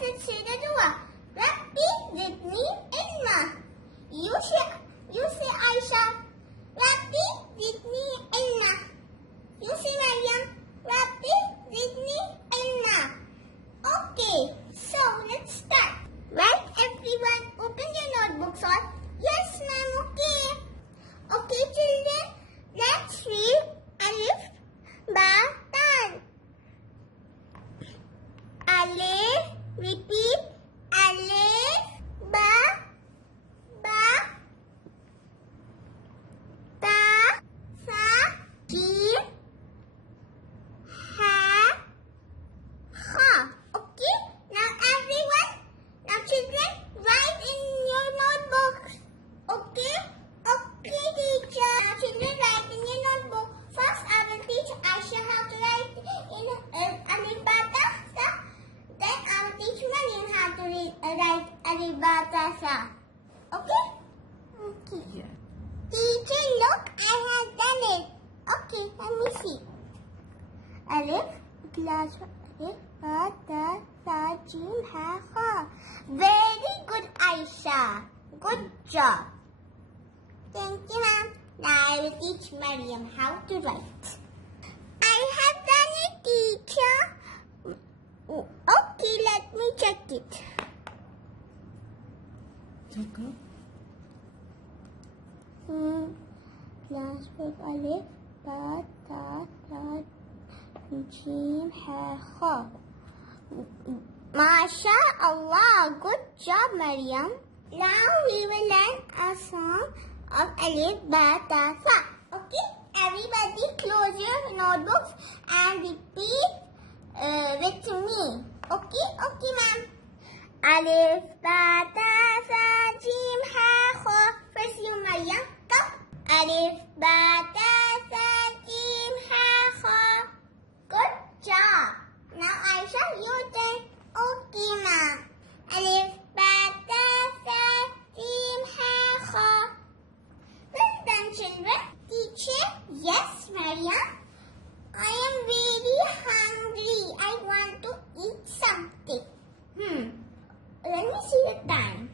let's say the dua. Rabbi zidni ilma. You say Aisha. Rabbi zidni ilma. You say Maryam. Rabbi zidni ilma. Okay, so let's start. Right, everyone, open your notebooks on. Yes, ma'am, okay. Okay, children, let's read Alif, Ba, Tan. Alif, repeat. Alif, Ba, Ta, Sa, Jim, Ha, Ha. Okay, now everyone, now children, write in your notebooks. Okay? Okay, teacher. Now children, write in your notebook. First, I will teach Aisha how to write in Alif, Ba, Ta, Sa. Then I will teach Maryam how to write Alif, Ba, Ta, Sa. Okay? Okay. Yeah. Teacher, look, I have done it. Okay, let me see. Alif, class, Alif, Ba, Ta, Sa, Jim, Ha, Ha. Very good, Aisha. Good job. Thank you, ma'am. Now I will teach Maryam how to write. I have done it, teacher. Okay, let me check it. Check up. Class with Alif, Ba, Ta, Sa, Jim, Ha, Ha. Masha Allah, good job, Maryam. Now we will learn a song of Alif, Ba, Ta, Sa. Okay, everybody close your notebooks and repeat with me. Okay, okay, ma'am. Alif, Ba, Ta, Sa, Jim, Ha, Ha. First you, Maryam. Come. Alif, Ba, Ta, Sa, Jim, Ha, Ha. Good job. Now Aisha, your turn. Okay, ma'am. Alif, Ba, Ta, Sa, Jim, Ha, Ha. Well done, children. Teacher, yes, Maryam. I am very hungry. I want to eat something. Let me see the time.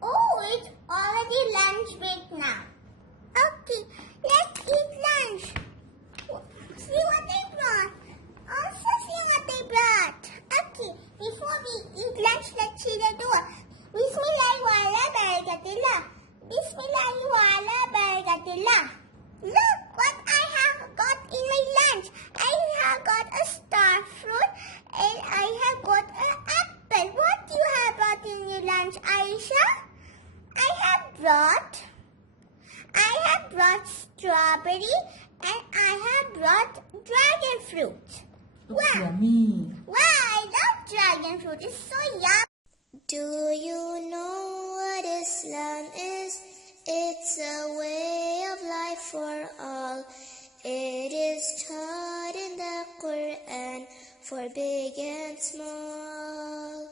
Oh, it's already lunch break now. Okay, let's eat lunch. See what I brought. Also see what I brought. Okay, before we eat lunch, let's see the door. Bismillah wala barakatillah. Bismillah wala barakatillah. Look what I have got in my lunch. I have got a star fruit and I have got an apple. What you have brought in your lunch, Aisha? I have brought strawberry and I have brought dragon fruit. Looks Wow. yummy. Wow, I love dragon fruit. It's so yummy. Do you know what Islam is? It's a way of life for all. It is taught in the Quran for big and small.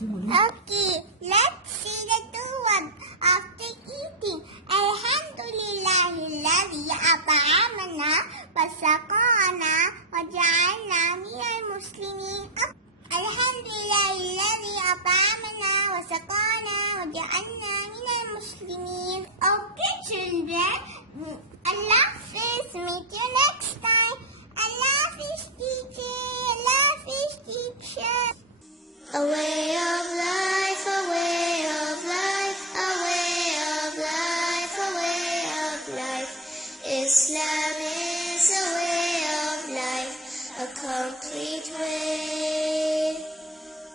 Okay, let's see the dua after eating. Alhamdulillahilladzi at'amana wa saqana wa ja'alna minal muslimin. Alhamdulillahilladzi at'amana wa saqana wa ja'alna minal muslimin. Okay, children. Allah Hafiz. Meet you next time. Allah Hafiz, teacher. Allah Hafiz, teacher. Away.